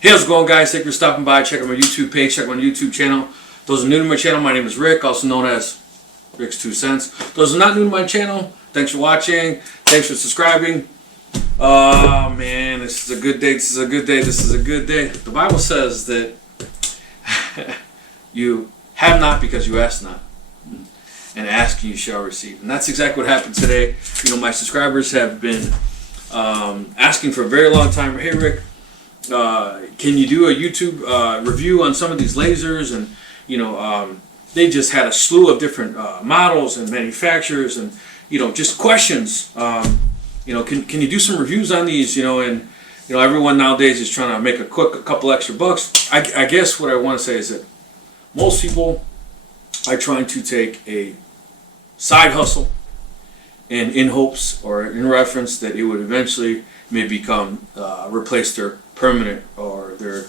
Hey, how's it going, guys? Thank you for stopping by. Check out my YouTube page, check out my YouTube channel. Those are new to my channel, my name is Rick, also known as Rick's 2 Cents. Those are not new to my channel, thanks for watching. Thanks for subscribing. Oh man, this is a good day. This is a good day. This is a good day. The Bible says that you have not because you ask not, and ask and you shall receive. And that's exactly what happened today. You know, my subscribers have been asking for a very long time. Hey, Rick, can you do a YouTube review on some of these lasers? And you know, they just had a slew of different models and manufacturers, and you know, just questions. You know, can you do some reviews on these? You know, and you know, everyone nowadays is trying to make a couple extra bucks. I guess what I want to say is that most people are trying to take a side hustle, and in hopes or in reference that it would eventually may become replace their permanent or their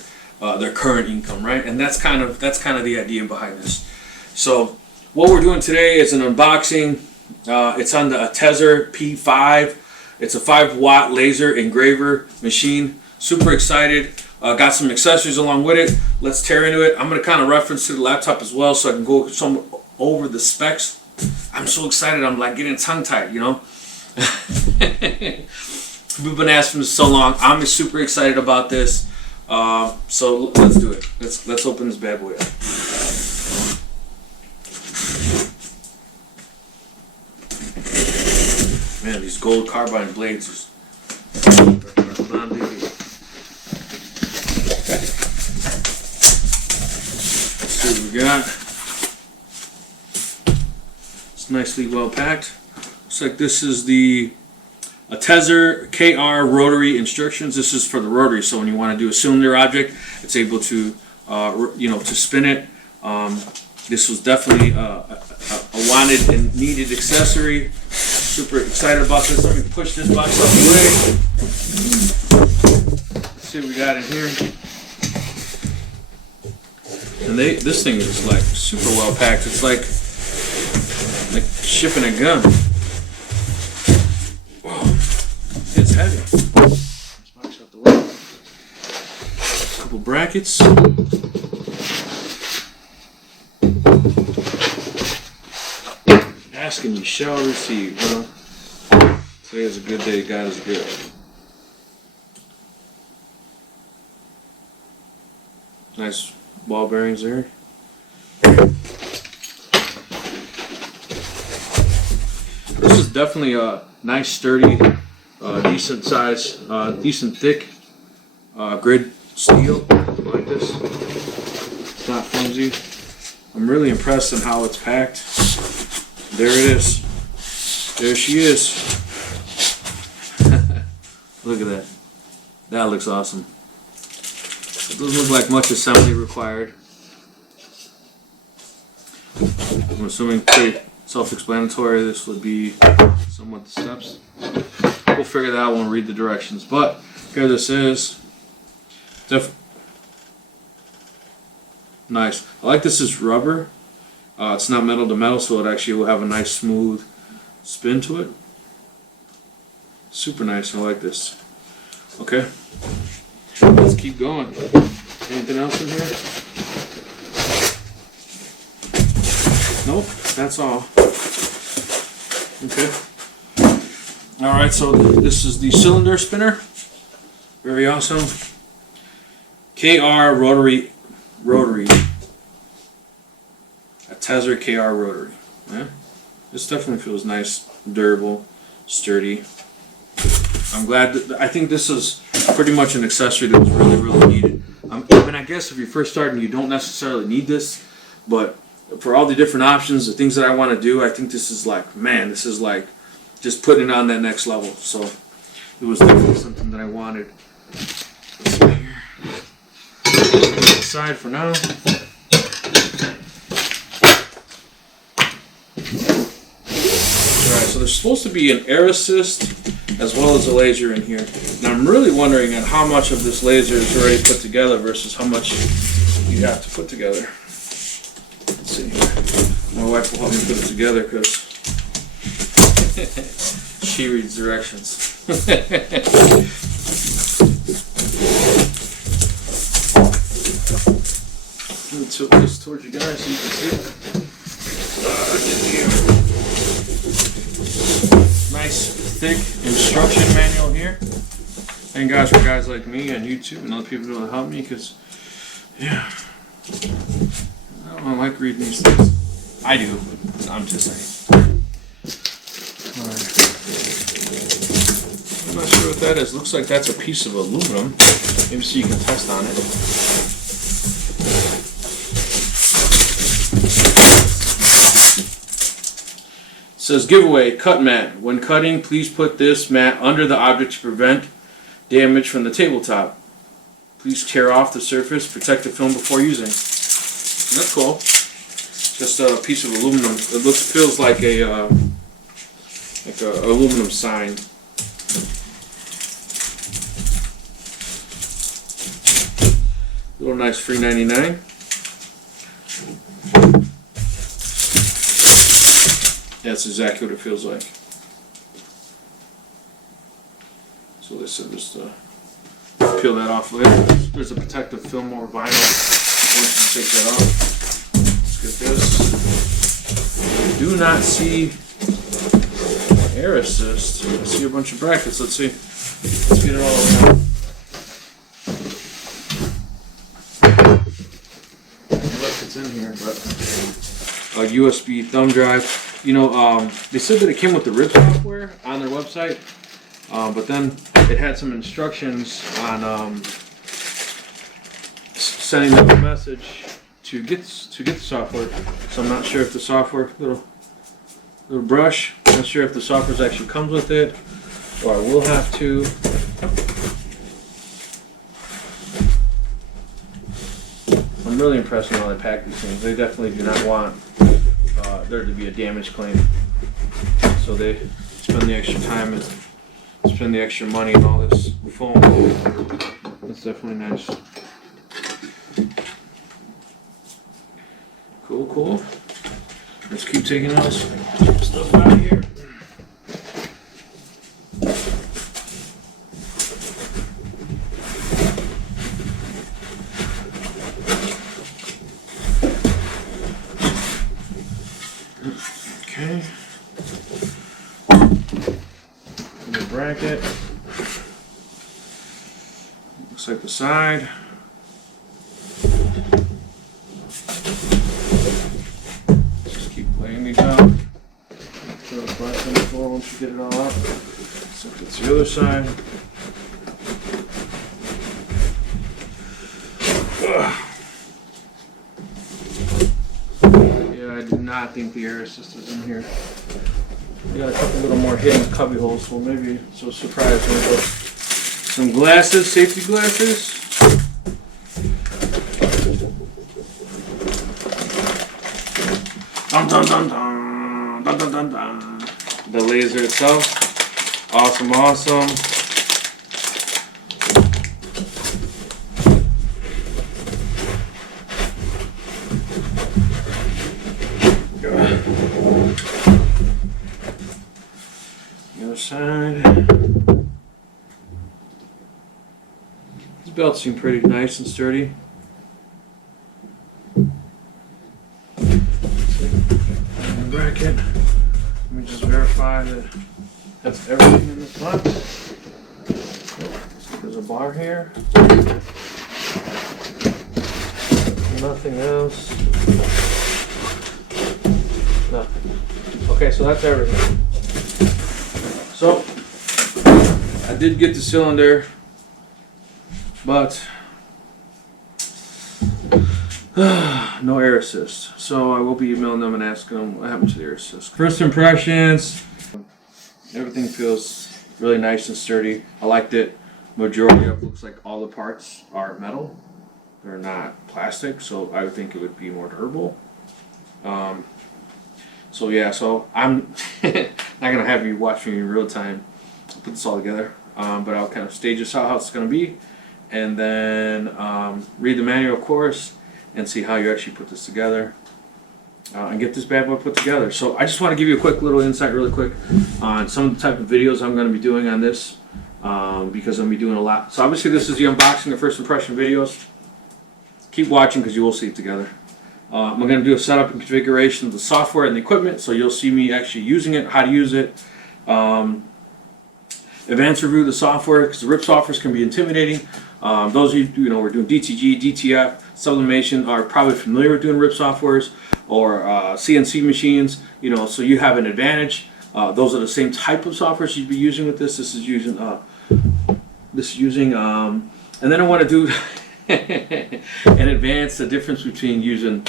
current income, right? And that's kind of the idea behind this. So what we're doing today is an unboxing. It's on the ATEZR P5. It's a 5-watt laser engraver machine. Super excited. Got some accessories along with it. Let's tear into it. I'm going to kind of reference to the laptop as well, so I can go over the specs. I'm so excited. I'm like getting tongue-tied, you know. We've been asking this so long. I'm super excited about this. So let's do it. Let's open this bad boy up. Man, these gold carbide blades are fun, baby. Let's see what we got. It's nicely well packed. Looks like this is the ATEZR KR Rotary instructions. This is for the rotary, so when you want to do a cylinder object, it's able to, you know, to spin it. This was definitely a wanted and needed accessory. Super excited about this. Let me push this box out the way. Let's see what we got in here. And this thing is like super well packed. It's like shipping a gun. Whoa, it's heavy. This box out the way. A couple brackets. Ask and you shall receive, huh? Today is a good day, God is good. Nice ball bearings there. This is definitely a nice, sturdy, decent size, decent thick grid steel. I like this. It's not flimsy. I'm really impressed on how it's packed. There it is. There she is. Look at that. That looks awesome. It doesn't look like much assembly required. I'm assuming pretty self-explanatory. This would be somewhat the steps. We'll figure that out when we read the directions. But here this is. Nice. I like this is rubber. It's not metal to metal, so it actually will have a nice smooth spin to it. Super nice. I like this. Okay. Let's keep going. Anything else in here? Nope. That's all. Okay. Alright, so this is the cylinder spinner. Very awesome. KR Rotary. ATEZR KR Rotary. Yeah? This definitely feels nice, durable, sturdy. I'm glad that I think this is pretty much an accessory that was really needed. And I guess if you're first starting, you don't necessarily need this, but for all the different options, the things that I want to do, I think this is like, man, this is like just putting it on that next level. So it was definitely something that I wanted. Let's see here. Aside for now. Alright, so there's supposed to be an air assist as well as a laser in here. Now I'm really wondering on how much of this laser is already put together versus how much you have to put together. Let's see here. My wife will help me put it together because she reads directions. me tilt this towards you guys so you can see it. Nice thick instruction manual here. And guys, for guys like me on YouTube and other people who help me, because yeah, I don't like reading these things. I do, but I'm just saying. Alright. I'm not sure what that is. Looks like that's a piece of aluminum. Maybe so you can test on it. It says giveaway cut mat. When cutting, please put this mat under the object to prevent damage from the tabletop. Please tear off the surface, protect the film before using. That's cool. Just a piece of aluminum. It feels like a aluminum sign. Little nice free 99. That's exactly what it feels like. So they said just peel that off later. There's a protective film or vinyl. Once you take that off, let's get this. Do not see air assist. I see a bunch of brackets. Let's see. Let's get it all around. It's in here, but a USB thumb drive. You know, they said that it came with the RIP software on their website, but then it had some instructions on sending them a message to get the software. So I'm not sure if the software little brush. I'm not sure if the software actually comes with it, or I will have to. I'm really impressed with how they pack these things. They definitely do not want there to be a damage claim. So they spend the extra time and spend the extra money and all this foam. That's definitely nice. Cool, cool. Let's keep taking all this stuff out of here. Okay. The bracket. Looks like the side. Just keep laying these out. Throw the bracket on the floor once you get it all out. Except it's the other side. I do not think the air assist is in here. We got a couple little more hidden cubby holes, so maybe it's a surprise one. But some glasses, safety glasses. Dun dun dun dun dun dun dun dun. The laser itself. Awesome, awesome. The other side. These belts seem pretty nice and sturdy. And bracket. Let me just verify that that's everything in this box. So there's a bar here. Nothing else. Nothing. Okay, so that's everything. So, I did get the cylinder, but no air assist. So I will be emailing them and asking them what happened to the air assist. First impressions, everything feels really nice and sturdy. I liked it. Majority of it looks like all the parts are metal. They're not plastic, so I would think it would be more durable. So yeah, so I'm not gonna have you watch me in real time put this all together, but I'll kind of stage this out how it's gonna be, and then read the manual, of course, and see how you actually put this together, and get this bad boy put together. So I just want to give you a quick little insight, really quick, on some of the type of videos I'm going to be doing on this, because I'm going to be doing a lot. So obviously this is the unboxing, the first impression videos. keep watching because you will see it together. I'm going to do a setup and configuration of the software and the equipment, so you'll see me actually using it, how to use it. Advanced review of the software, because the RIP softwares can be intimidating. Those of you, we're doing DTG, DTF, sublimation, are probably familiar with doing RIP softwares or CNC machines, so you have an advantage. Those are the same type of softwares you'd be using with this. This is using, and then I want to do and advance the difference between using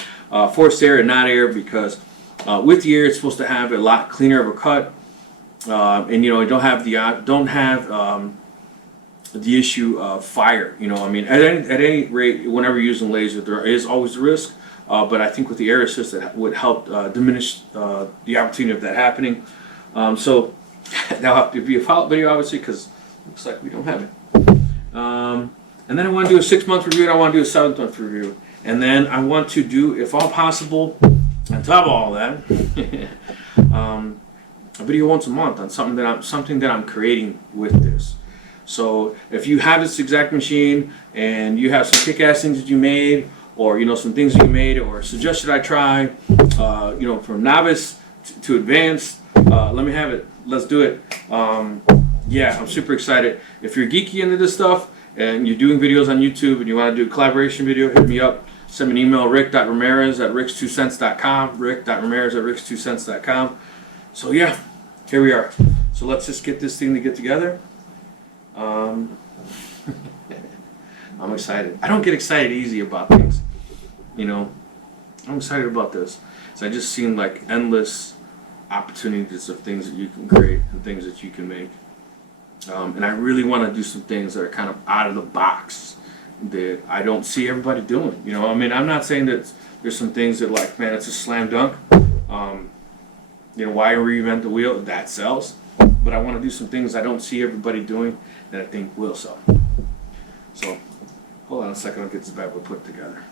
forced air and not air, because with the air it's supposed to have a lot cleaner of a cut, and you don't have the issue of fire. At any rate, whenever you're using laser, there is always a risk, but I think with the air assist it would help diminish the opportunity of that happening. So that'll have to be a follow-up video, obviously, because it looks like we don't have it. And then I want to do a 6-month review, and I want to do a 7-month review. And then I want to do, if all possible, on top of all that, a video once a month on something that I'm creating with this. So if you have this exact machine and you have some kick-ass things that you made, or some things that you made, or suggested I try, from novice to advanced, let me have it. Let's do it. Yeah, I'm super excited. If you're geeky into this stuff and you're doing videos on YouTube and you want to do a collaboration video, hit me up. Send me an email, rick.ramirez@ricks2cents.com, rick.ramirez@ricks2cents.com. So yeah, here we are. So let's just get this thing to get together. I'm excited. I don't get excited easy about things. I'm excited about this. So I just seen like endless opportunities of things that you can create and things that you can make. And I really want to do some things that are kind of out of the box that I don't see everybody doing. I'm not saying that there's some things that like, man, it's a slam dunk. Why reinvent the wheel? That sells. But I want to do some things I don't see everybody doing that I think will sell. So, hold on a second, I'll get this bad boy put together.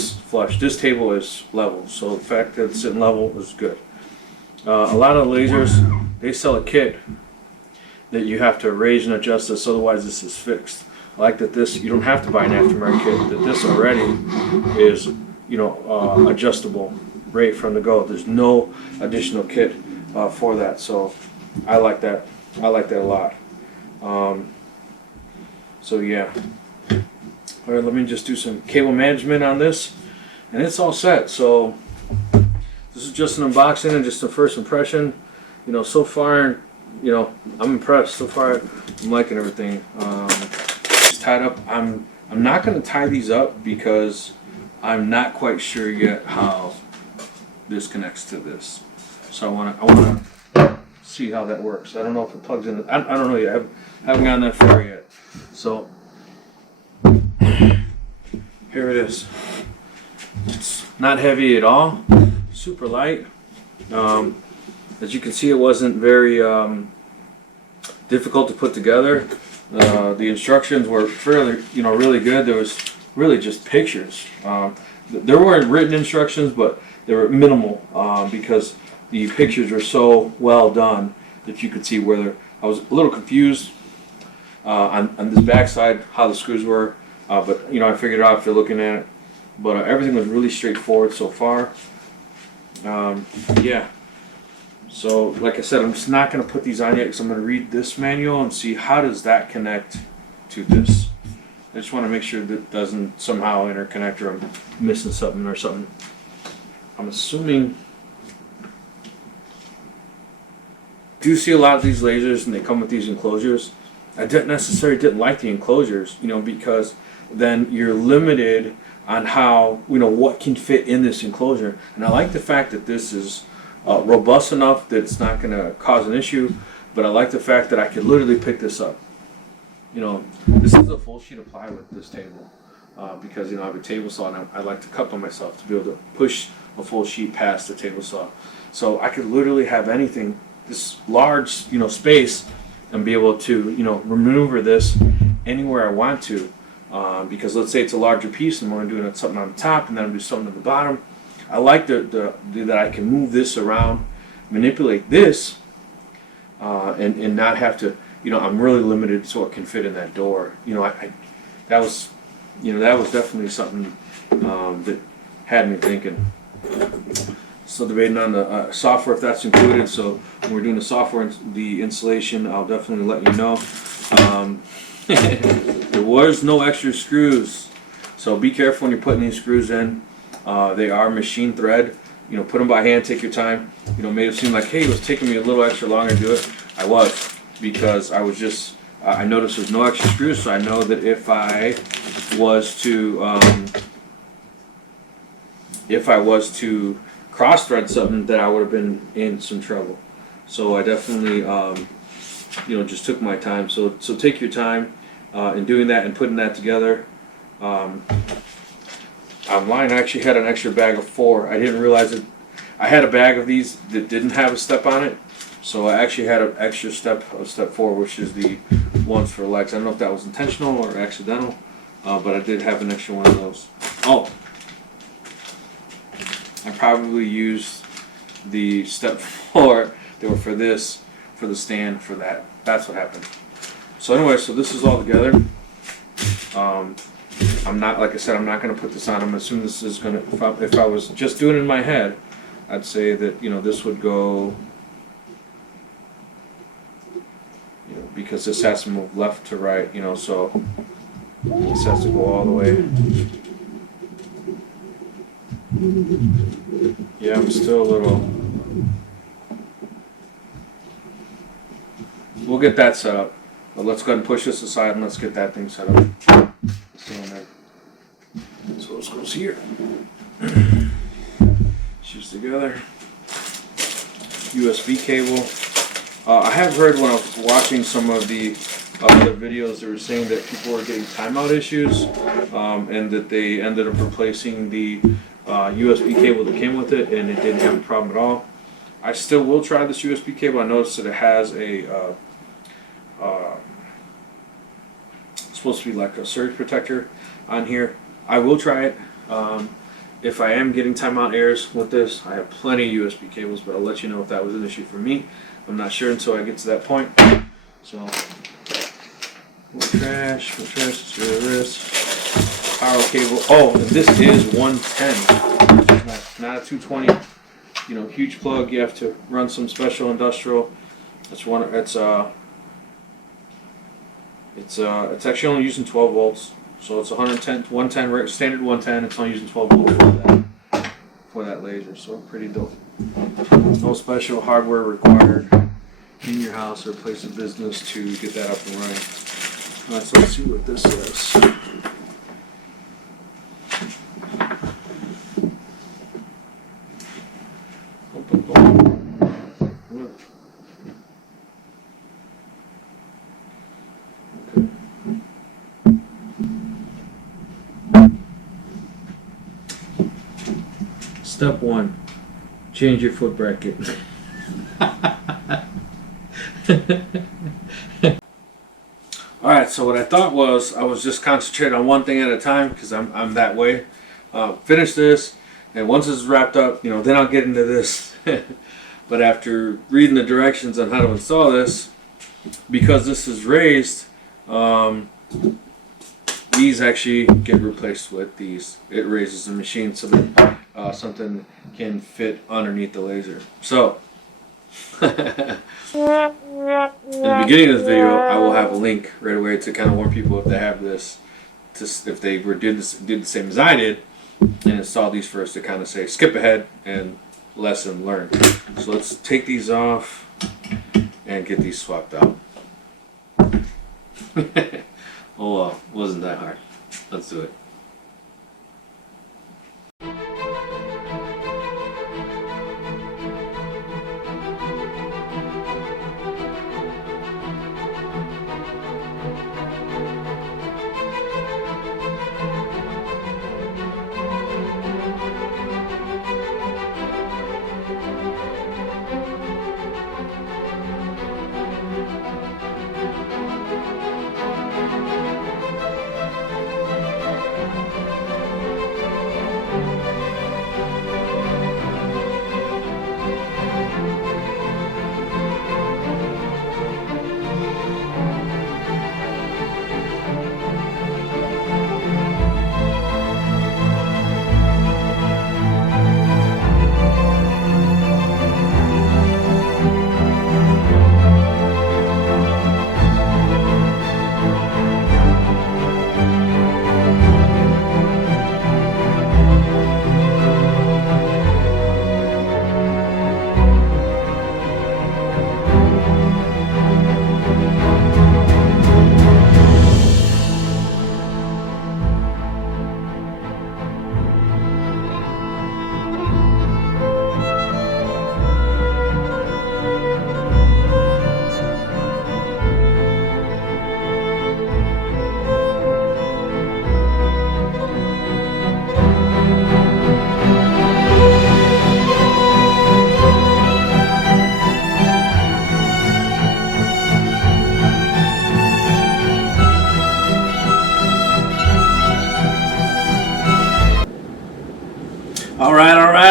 it's flush. This table is level, so the fact that it's sitting level is good. A lot of lasers, they sell a kit that you have to raise and adjust this, otherwise this is fixed. I like that this, you don't have to buy an aftermarket kit, that this already is, you know, adjustable right from the go. There's no additional kit for that, so I like that. I like that a lot. So yeah. All right, let me just do some cable management on this, and it's all set. So this is just an unboxing and just a first impression. You know, so far, you know, I'm impressed. So far, I'm liking everything. It's tied up. I'm not going to tie these up because I'm not quite sure yet how this connects to this. So I want to see how that works. I don't know if it plugs in. I don't know yet. I haven't gotten that far yet. So here it is. It's not heavy at all. Super light. As you can see, it wasn't very difficult to put together. The instructions were fairly, you know, really good. There was really just pictures. There weren't written instructions, but they were minimal because the pictures were so well done that you could see whether I was a little confused on this back side how the screws were, but you know, I figured it out after looking at it. But everything was really straightforward so far. Yeah. So, like I said, I'm just not going to put these on yet because I'm going to read this manual and see how does that connect to this. I just want to make sure that it doesn't somehow interconnect or I'm missing something or something. I'm assuming. I do see a lot of these lasers and they come with these enclosures. I didn't necessarily like the enclosures, you know, because then you're limited on how, you know, what can fit in this enclosure. And I like the fact that this is robust enough that it's not going to cause an issue, but I like the fact that I could literally pick this up. You know, this is a full sheet of ply with this table because, you know, I have a table saw and I like to cup on myself to be able to push a full sheet past the table saw. So I could literally have anything, this large, you know, space, and be able to, you know, maneuver this anywhere I want to. Because let's say it's a larger piece and we're doing something on the top and then I'll do something on the bottom. I like that I can move this around, manipulate this, and not have to, you know, I'm really limited so it can fit in that door. You know, that was definitely something that had me thinking. Still debating on the software if that's included. So when we're doing the software, the installation, I'll definitely let you know. There was no extra screws, so be careful when you're putting these screws in. They are machine thread. You know, put them by hand, take your time. You know, made it seem like, hey, it was taking me a little extra longer to do it. I was, because I was just, I noticed there's no extra screws, so I know that if I was to cross thread something, that I would have been in some trouble. So I definitely, you know, just took my time. So take your time in doing that and putting that together. Online, I actually had an extra bag of 4. I didn't realize it. I had a bag of these that didn't have a step on it, so I actually had an extra step of step 4, which is the ones for legs. I don't know if that was intentional or accidental, but I did have an extra one of those. Oh, I probably used the step 4. They were for this, for the stand, for that. That's what happened. So anyway, so this is all together. I'm not, like I said, I'm not going to put this on. I'm assuming this is going to, if I was just doing it in my head, I'd say that, you know, this would go, you know, because this has to move left to right, you know, so this has to go all the way. Yeah, I'm still a little, we'll get that set up. But let's go ahead and push this aside and let's get that thing set up. So this goes here. Shoes together. USB cable. I have heard when I was watching some of the other videos, they were saying that people were getting timeout issues and that they ended up replacing the USB cable that came with it and it didn't have a problem at all. I still will try this USB cable. I noticed that it has a it's supposed to be like a surge protector on here. I will try it. if I am getting timeout errors with this, I have plenty of USB cables, but I'll let you know if that was an issue for me. I'm not sure until I get to that point. So, more trash, let's get rid of this. Power cable. Oh, and this is 110, not a 220. You know, huge plug. You have to run some special industrial. It's actually only using 12 volts. So it's 110, standard 110. It's only using 12 volts for that laser. So pretty dope. No special hardware required in your house or place of business to get that up and running. All right, so let's see what this says. Step 1, change your foot bracket. Alright, so what I thought was I was just concentrating on one thing at a time because I'm that way. Finish this, and once it's wrapped up, you know, then I'll get into this. But after reading the directions on how to install this, because this is raised, these actually get replaced with these. It raises the machine so that something can fit underneath the laser. So, in the beginning of this video, I will have a link right away to kind of warn people if they have this, if they did the same as I did, and install these first, to kind of say skip ahead and lesson learned. So let's take these off and get these swapped out. Oh well, wasn't that hard. Let's do it.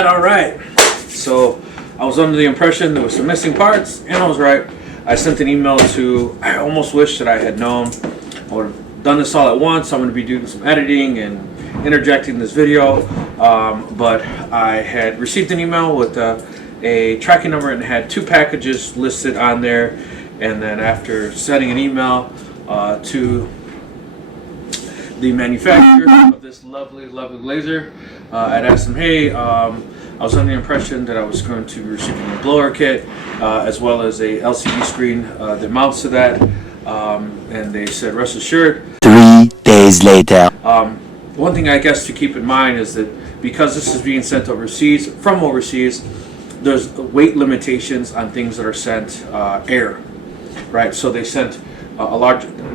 Alright. So I was under the impression there was some missing parts, and I was right. I sent an email I almost wish that I had known. I would have done this all at once. I'm going to be doing some editing and interjecting this video. But I had received an email with a tracking number, and it had 2 packages listed on there. And then after sending an email to the manufacturer of this lovely laser, I'd asked them, hey, I was under the impression that I was going to be receiving a blower kit, as well as a LCD screen that mounts to that, and they said rest assured. 3 days later. One thing I guess to keep in mind is that because this is being sent from overseas, there's weight limitations on things that are sent air, right? So they sent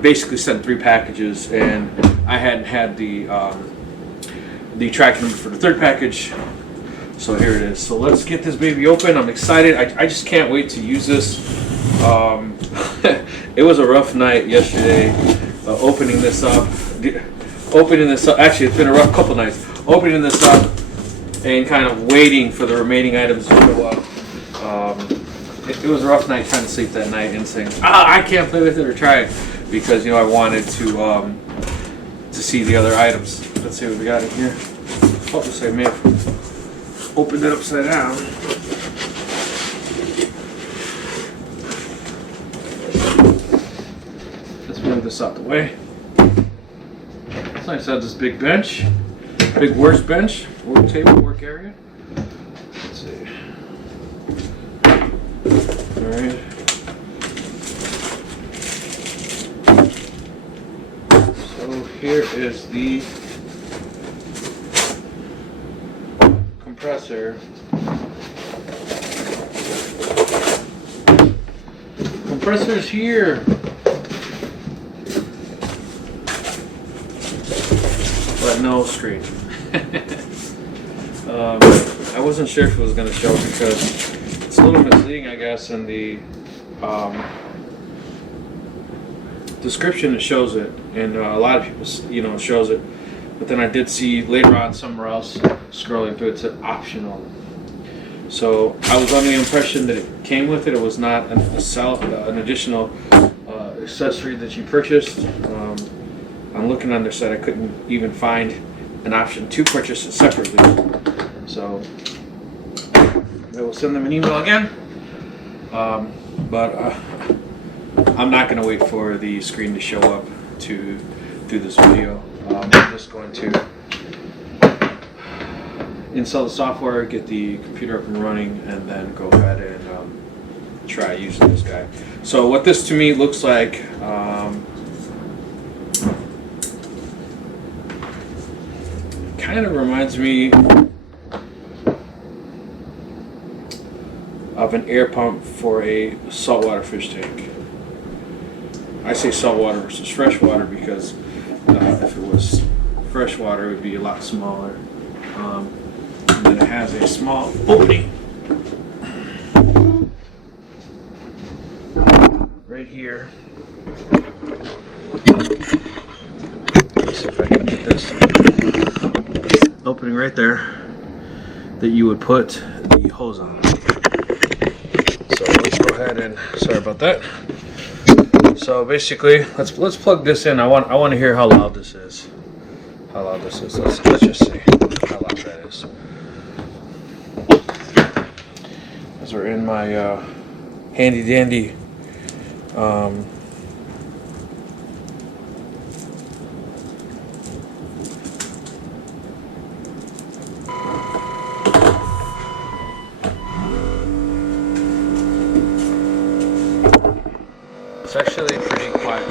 basically sent 3 packages, and I hadn't had the tracking number for the 3rd package. So here it is. So let's get this baby open. I'm excited. I just can't wait to use this. It was a rough night yesterday opening this up. Actually, it's been a rough couple nights. Opening this up and kind of waiting for the remaining items to show up. It was a rough night trying to sleep that night and saying, I can't play with it or try it, because I wanted to see the other items. Let's see what we got in here. Oh, I may have opened it upside down. Let's move this out the way. It's nice to have this big bench, big workbench, work table, work area. Let's see. Alright. So here is the compressor. Compressor's here. But no screen. I wasn't sure if it was going to show because it's a little misleading, I guess, in the description. It shows it, and a lot of people, shows it. But then I did see later on somewhere else scrolling through, it said optional. So I was under the impression that it came with it. It was not an additional accessory that you purchased. I'm looking on their site. I couldn't even find an option to purchase it separately. So I will send them an email again. But I'm not going to wait for the screen to show up to do this video. I'm just going to install the software, get the computer up and running, and then go ahead and try using this guy. So what this to me looks like, kind of reminds me of an air pump for a saltwater fish tank. I say saltwater versus freshwater because if it was freshwater, it would be a lot smaller. And then it has a small opening right here. Let's see if I can get this opening right there that you would put the hose on. So let's go ahead and sorry about that. So basically, let's plug this in. I want to hear how loud this is. How loud this is. Let's just see how loud that is. As we're in my handy dandy it's actually pretty quiet.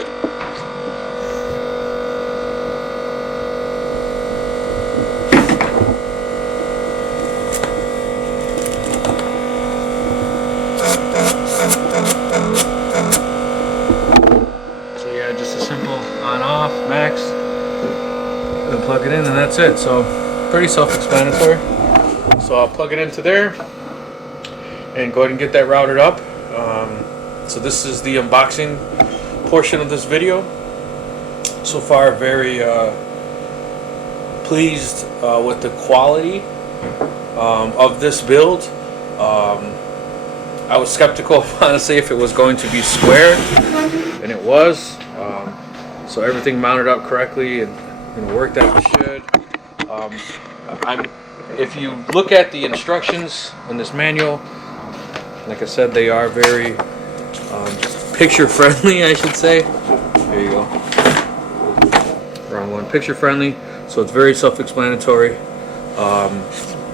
So yeah, just a simple on-off, max, and plug it in, and that's it. So pretty self-explanatory. So I'll plug it into there and go ahead and get that routed up. So this is the unboxing portion of this video. So far, very pleased with the quality of this build. I was skeptical, honestly, if it was going to be square, and it was. So everything mounted up correctly and worked as it should. If you look at the instructions in this manual, like I said, they are very picture friendly, I should say. There you go. Wrong one. Picture friendly. So it's very self-explanatory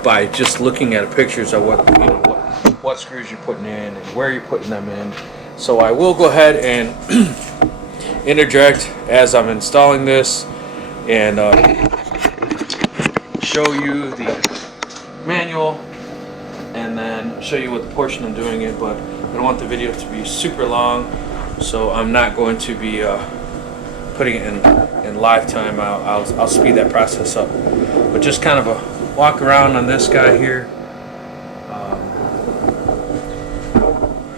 by just looking at pictures of what screws you're putting in and where you're putting them in. So I will go ahead and interject as I'm installing this and show you the manual and then show you what the portion I'm doing it, but I don't want the video to be super long, so I'm not going to be putting it in live time. I'll speed that process up, but just kind of a walk around on this guy here.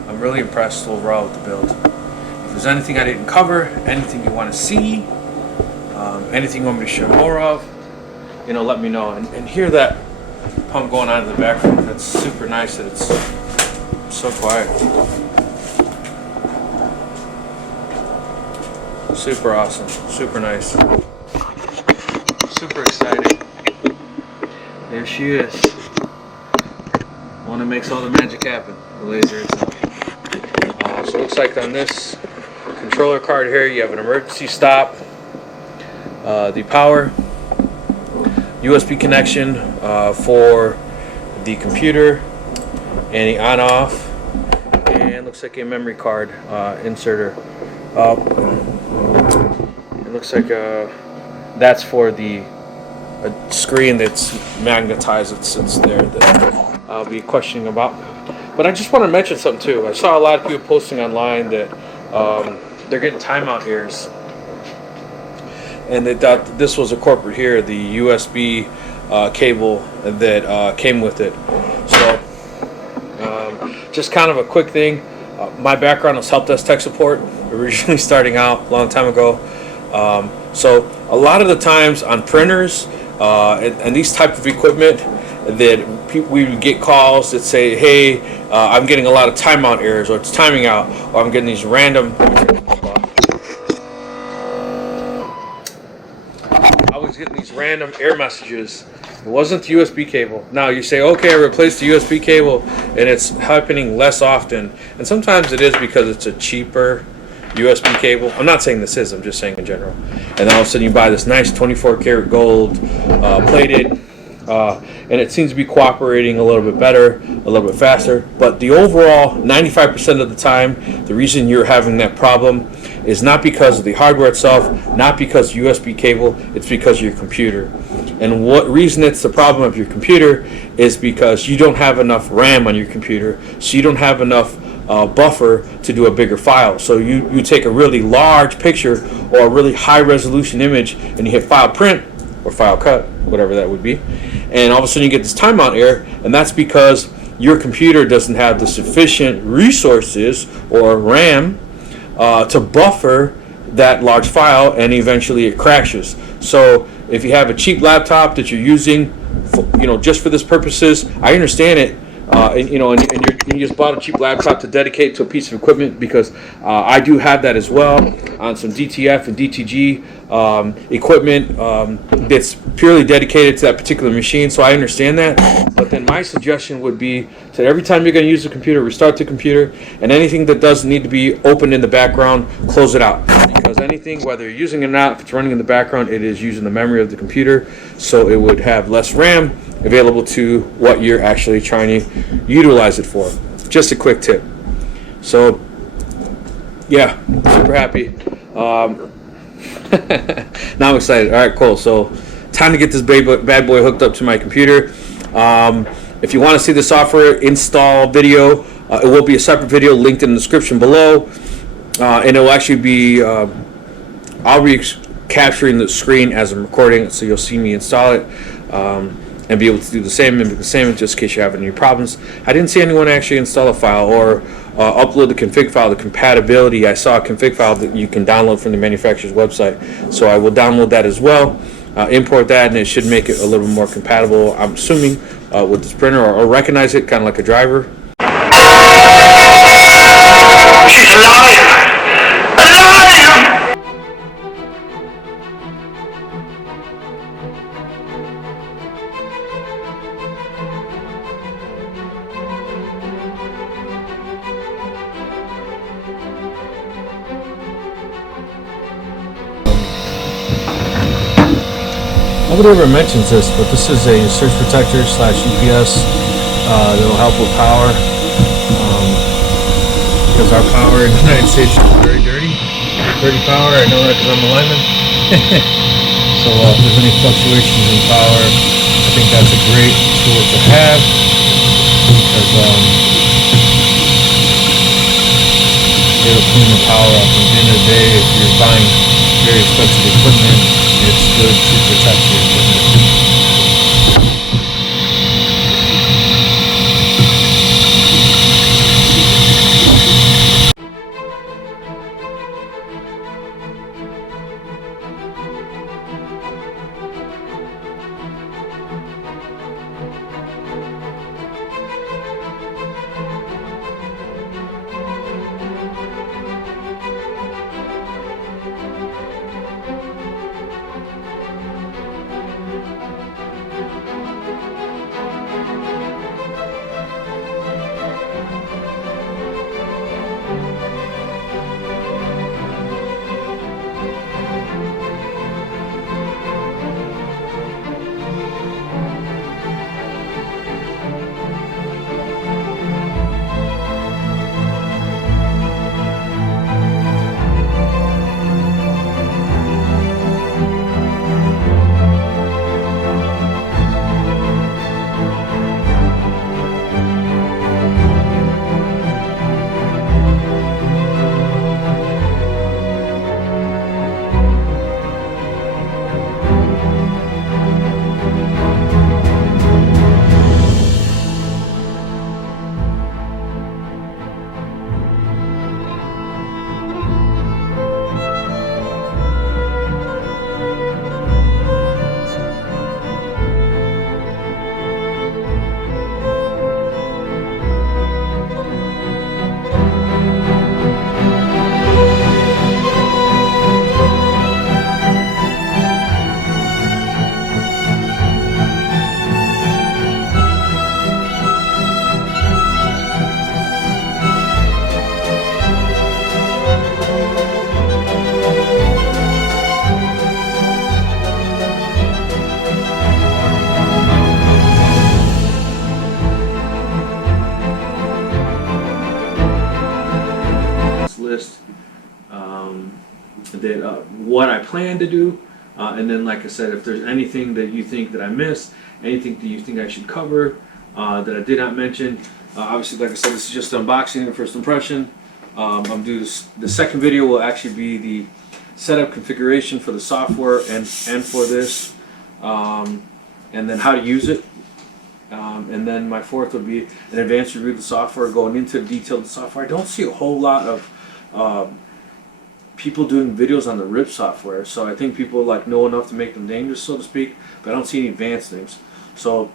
I'm really impressed overall with the build. If there's anything I didn't cover, anything you want to see, anything you want me to show more of, let me know. And hear that pump going on in the background. That's super nice that it's so quiet. Super awesome, super nice, super exciting. There she is, one that makes all the magic happen, the laser itself. So it looks like on this controller card here you have an emergency stop, the power, USB connection for the computer, and the on-off, and looks like a memory card inserter. It looks like that's for the screen that's magnetized that sits there that I'll be questioning about. But I just want to mention something too. I saw a lot of people posting online that they're getting timeout errors, and they thought this was a corporate here, the USB cable that came with it. So just kind of a quick thing. My background was help desk tech support, originally starting out a long time ago. So a lot of the times on printers and these type of equipment, that we would get calls that say, hey, I'm getting a lot of timeout errors, or it's timing out, or I'm getting these random. I was getting these random error messages. It wasn't the USB cable. Now you say, okay, I replaced the USB cable, and it's happening less often. And sometimes it is because it's a cheaper USB cable. I'm not saying this is, I'm just saying in general. And then all of a sudden you buy this nice 24 karat gold plated, and it seems to be cooperating a little bit better, a little bit faster. But the overall 95% of the time, the reason you're having that problem is not because of the hardware itself, not because of USB cable, it's because of your computer. And what reason it's the problem of your computer is because you don't have enough RAM on your computer, so you don't have enough buffer to do a bigger file. So you take a really large picture or a really high resolution image and you hit file print or file cut, whatever that would be, and all of a sudden you get this timeout error, and that's because your computer doesn't have the sufficient resources or RAM to buffer that large file, and eventually it crashes. So if you have a cheap laptop that you're using for, just for this purposes, I understand it. And you just bought a cheap laptop to dedicate to a piece of equipment, because I do have that as well on some DTF and DTG equipment that's purely dedicated to that particular machine, so I understand that. But then my suggestion would be to every time you're going to use the computer, restart the computer, and anything that doesn't need to be opened in the background, close it out. Because anything, whether you're using it or not, if it's running in the background, it is using the memory of the computer, so it would have less RAM available to what you're actually trying to utilize it for. Just a quick tip. So yeah, super happy. Now I'm excited. All right, cool. So time to get this bad boy hooked up to my computer. If you want to see the software install video, it will be a separate video linked in the description below, and it will actually be I'll be capturing the screen as I'm recording it, so you'll see me install it, and be able to do the same, mimic the same, just in case you have any problems. I didn't see anyone actually install a file or upload the config file, the compatibility. I saw a config file that you can download from the manufacturer's website, so I will download that as well, import that, and it should make it a little more compatible, I'm assuming, with this printer, or recognize it kind of like a driver. She's a liar! A liar! Nobody ever mentions this, but this is a surge protector / UPS that will help with power, because our power in the United States is very dirty power. I know that because I'm a lineman. So if there's any fluctuations in power, I think that's a great tool to have, because it'll clean the power up. At the end of the day, if you're buying very expensive equipment, it's good to protect your equipment. what I plan to do, and then like I said, if there's anything that you think that I missed, anything that you think I should cover that I did not mention. Obviously, like I said, this is just unboxing and first impression. I'm doing this, the second video will actually be the setup configuration for the software and for this, and then how to use it. And then my fourth would be an advanced review of the software, going into the detail of the software. I don't see a whole lot of people doing videos on the RIP software, so I think people like know enough to make them dangerous, so to speak, but I don't see any advanced things. So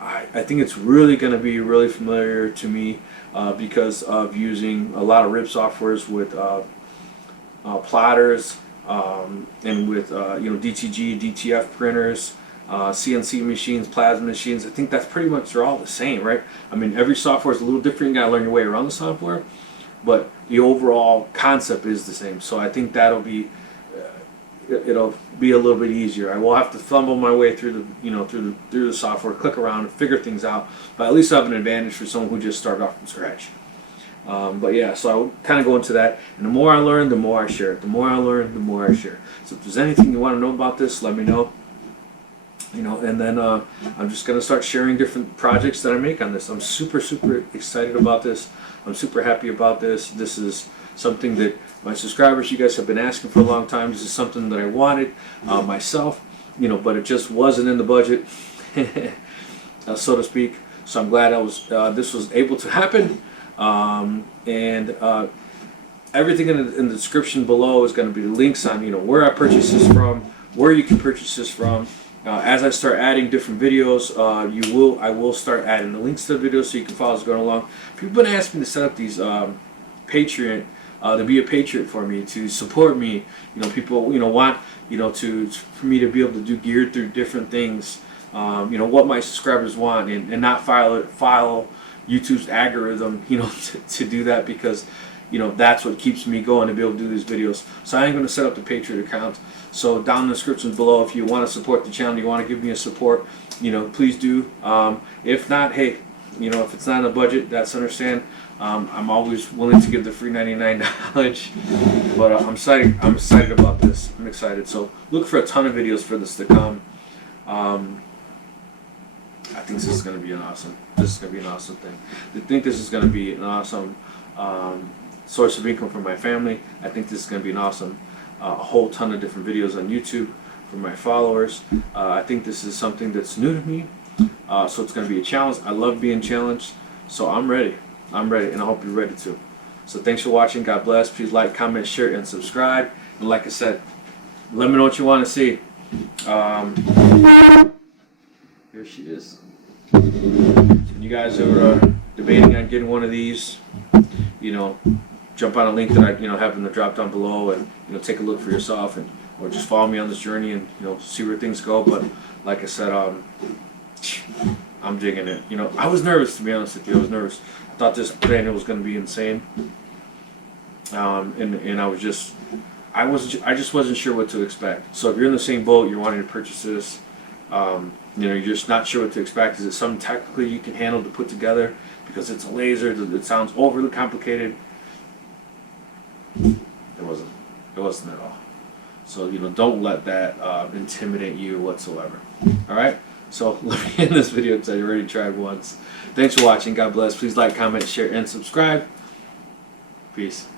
I think it's really going to be really familiar to me because of using a lot of RIP softwares with plotters and with DTG, DTF printers, CNC machines, plasma machines. I think that's pretty much, they're all the same, right? I mean, every software is a little different. You got to learn your way around the software, but the overall concept is the same. So I think that'll be it'll be a little bit easier. I will have to fumble my way through the through the software, click around, and figure things out. But at least I have an advantage for someone who just started off from scratch. But yeah, so I'll kind of go into that. And the more I learn, the more I share it. The more I learn, the more I share. So if there's anything you want to know about this, let me know. And then I'm just gonna start sharing different projects that I make on this. I'm super excited about this. I'm super happy about this. This is something that my subscribers, you guys have been asking for a long time. This is something that I wanted myself, but it just wasn't in the budget, so to speak. So I'm glad this was able to happen. And everything in the description below is going to be the links on where I purchased this from, where you can purchase this from. As I start adding different videos, I will start adding the links to the videos so you can follow us going along. People have been asking me to set up these Patreon, to be a Patriot for me, to support me. People want for me to be able to do geared through different things. What my subscribers want, and not follow YouTube's algorithm, to do that, because that's what keeps me going, to be able to do these videos. So I am going to set up the Patriot account. So down in the description below, if you want to support the channel, you want to give me a support, please do. If not, hey, if it's not in the budget, that's understand. I'm always willing to give the free 99 knowledge, but I'm excited about this. I'm excited. So look for a ton of videos for this to come. I think this is going to be an awesome. This is going to be an awesome thing. I think this is going to be an awesome source of income for my family. I think this is going to be an awesome, a whole ton of different videos on YouTube for my followers. I think this is something that's new to me, so it's going to be a challenge. I love being challenged, so I'm ready. I'm ready, and I hope you're ready too. So thanks for watching. God bless. Please like, comment, share, and subscribe. And like I said, let me know what you want to see. Here she is. And you guys are debating on getting one of these, jump on a link that I have in the drop down below, and take a look for yourself, and or just follow me on this journey and see where things go. But like I said, I'm digging it. I was nervous, to be honest with you. I was nervous. I thought this manual was going to be insane, and I just wasn't sure what to expect. So if you're in the same boat, you're wanting to purchase this, you're just not sure what to expect. Is it something technically you can handle to put together? Because it's a laser, it sounds overly complicated. It wasn't at all. So don't let that intimidate you whatsoever. All right. So let me end this video because I already tried once. Thanks for watching. God bless. Please like, comment, share, and subscribe. Peace.